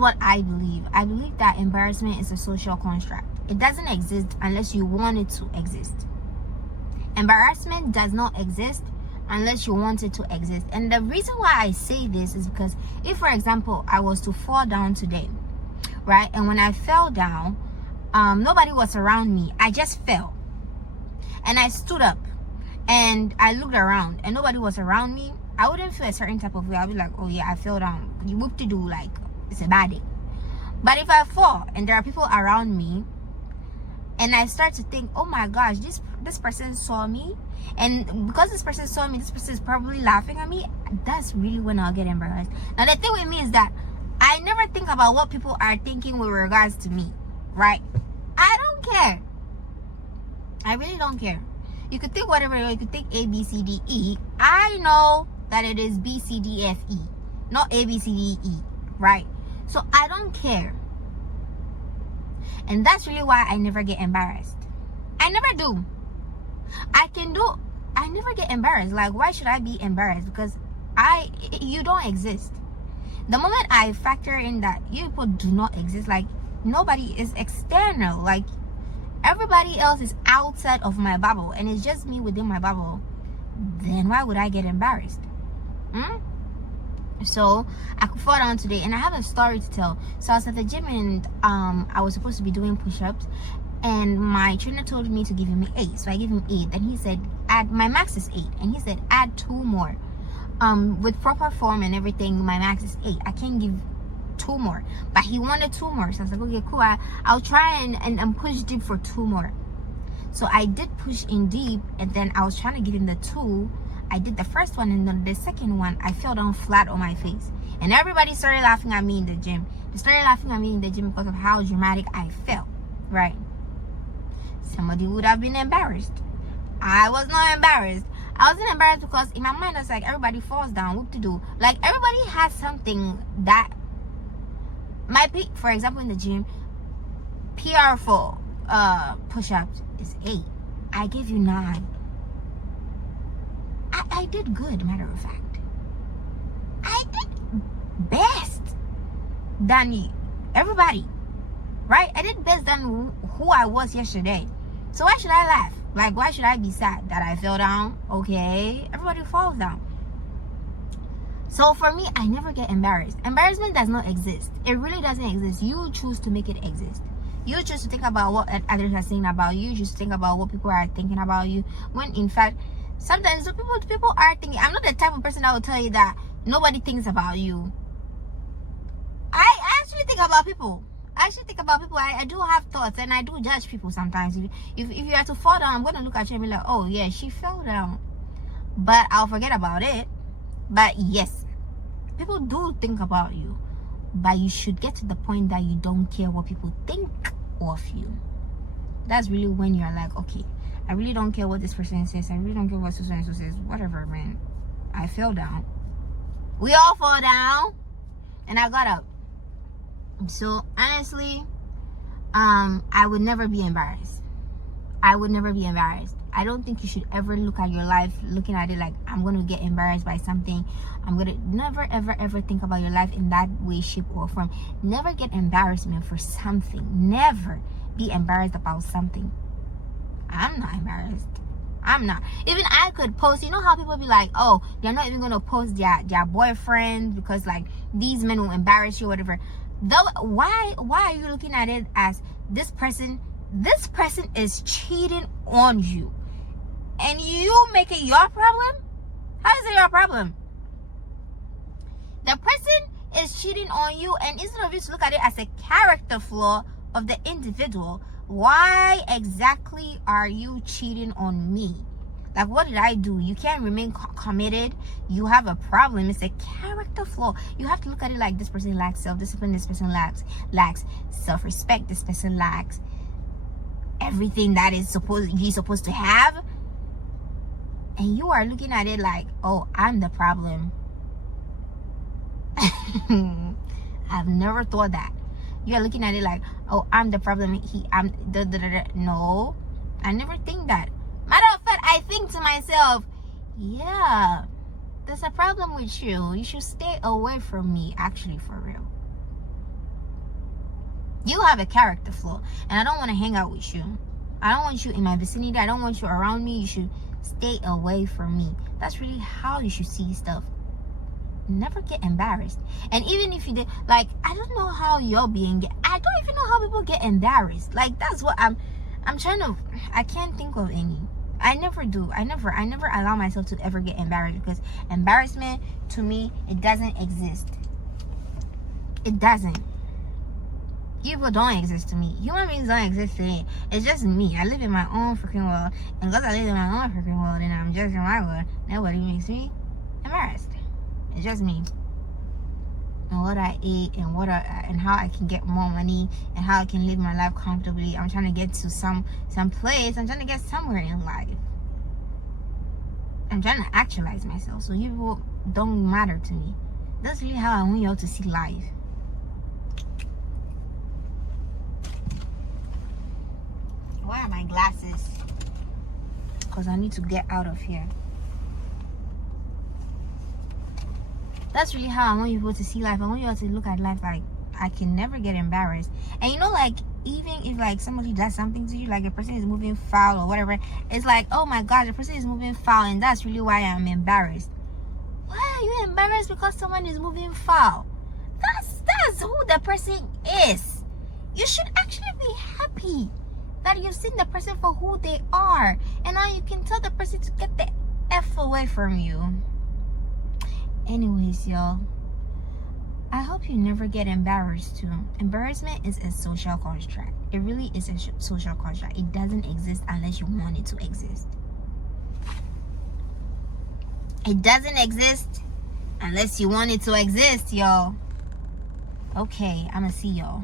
what I believe. I believe that embarrassment is a social construct. It doesn't exist unless you want it to exist. Embarrassment does not exist unless you want it to exist. And the reason why I say this is because if, for example, I was to fall down today, right, and when I fell down, nobody was around me. I just fell, and I stood up, and I looked around, and nobody was around me. I wouldn't feel a certain type of way. I'd be like, oh yeah, I fell down. You whoop to do, like, it's a bad day. But if I fall and there are people around me, and I start to think, oh my gosh, this person saw me, and because this person saw me, this person is probably laughing at me, that's really when I'll get embarrassed. Now the thing with me is that I never think about what people are thinking with regards to me, right? I don't care. I really don't care. You could think whatever, you could think A, B, C, D, E. I know that it is B, C, D, F, E, not A, B, C, D, E, right? So I don't care. And that's really why I never get embarrassed. I never do. I never get embarrassed. Like, why should I be embarrassed? Because you don't exist. The moment I factor in that you people do not exist, like, nobody is external, like, everybody else is outside of my bubble, and it's just me within my bubble, then why would I get embarrassed? So I could fall down today, and I have a story to tell. So I was at the gym, and I was supposed to be doing push-ups, and my trainer told me to give him 8. So I gave him 8. Then he said, add, my max is 8, and he said add 2 more. With proper form and everything, my max is 8. I can't give 2 more, but he wanted 2 more. So I was like, okay, cool, I'll try and push deep for 2 more. So I did push in deep, and then I was trying to give him the 2. I did the first one, and then the second one, I fell down flat on my face. And everybody started laughing at me in the gym. They started laughing at me in the gym because of how dramatic I felt, right? Somebody would have been embarrassed. I was not embarrassed. I wasn't embarrassed because in my mind, I was like, everybody falls down, what to do? Like, everybody has something that might be, for example, in the gym, PR for push-ups is 8. I gave you 9. I did good, matter of fact. I did best than everybody, right? I did best than who I was yesterday. So why should I laugh? Like, why should I be sad that I fell down? Okay, everybody falls down. So for me, I never get embarrassed. Embarrassment does not exist. It really doesn't exist. You choose to make it exist. You choose to think about what others are saying about you. You choose to think about what people are thinking about you. When in fact, sometimes the people are thinking. I'm not the type of person that will tell you that nobody thinks about you. I actually think about people. I do have thoughts, and I do judge people sometimes. If you are to fall down, I'm going to look at you and be like, oh yeah, she fell down. But I'll forget about it. But yes, people do think about you. But you should get to the point that you don't care what people think of you. That's really when you're like, okay, I really don't care what this person says. I really don't care what so and so says. Whatever, man. I fell down. We all fall down. And I got up. So honestly, I would never be embarrassed. I would never be embarrassed. I don't think you should ever look at your life looking at it like, I'm going to get embarrassed by something. I'm going to never, ever, ever think about your life in that way, shape, or form. Never get embarrassment for something. Never be embarrassed about something. I'm not embarrassed. I'm not. Even I could post, you know how people be like, oh, they're not even going to post their boyfriend because, like, these men will embarrass you or whatever. Though, why are you looking at it as this person is cheating on you, and you make it your problem? How is it your problem? The person is cheating on you, and instead of you to look at it as a character flaw of the individual, why exactly are you cheating on me? Like, what did I do? You can't remain committed. You have a problem. It's a character flaw. You have to look at it like, this person lacks self-discipline. This person lacks self-respect. This person lacks everything that he's supposed to have. And you are looking at it like, oh, I'm the problem. I've never thought that. You're looking at it like, oh, I'm the problem. No, I never think that. Matter of fact, I think to myself, yeah, there's a problem with you. You should stay away from me, actually, for real. You have a character flaw, and I don't want to hang out with you. I don't want you in my vicinity. I don't want you around me. You should stay away from me. That's really how you should see stuff. Never get embarrassed. And even if you did, like, I don't know how you're being, I don't even know how people get embarrassed. Like, that's what I'm trying to, I can't think of any. I never do. I never allow myself to ever get embarrassed, because embarrassment, to me, it doesn't exist. It doesn't. People don't exist to me. Human beings don't exist to me. It's just me. I live in my own freaking world. And because I live in my own freaking world and I'm just in my world, nobody makes me embarrassed. It's just me. And what I eat and and how I can get more money and how I can live my life comfortably. I'm trying to get to some place. I'm trying to get somewhere in life. I'm trying to actualize myself. So you people don't matter to me. That's really how I want y'all to see life. Where are my glasses? Because I need to get out of here. That's really how I want you to see life. I want you to look at life like, I can never get embarrassed. And you know, like, even if like somebody does something to you, like a person is moving foul or whatever, it's like, oh my god, the person is moving foul, and that's really why I'm embarrassed. Why are you embarrassed because someone is moving foul? That's who the person is. You should actually be happy that you've seen the person for who they are, and now you can tell the person to get the F away from you. Anyways, y'all, I hope you never get embarrassed too. Embarrassment is a social construct. It really is a social construct. It doesn't exist unless you want it to exist. It doesn't exist unless you want it to exist, y'all. Okay, I'ma see y'all.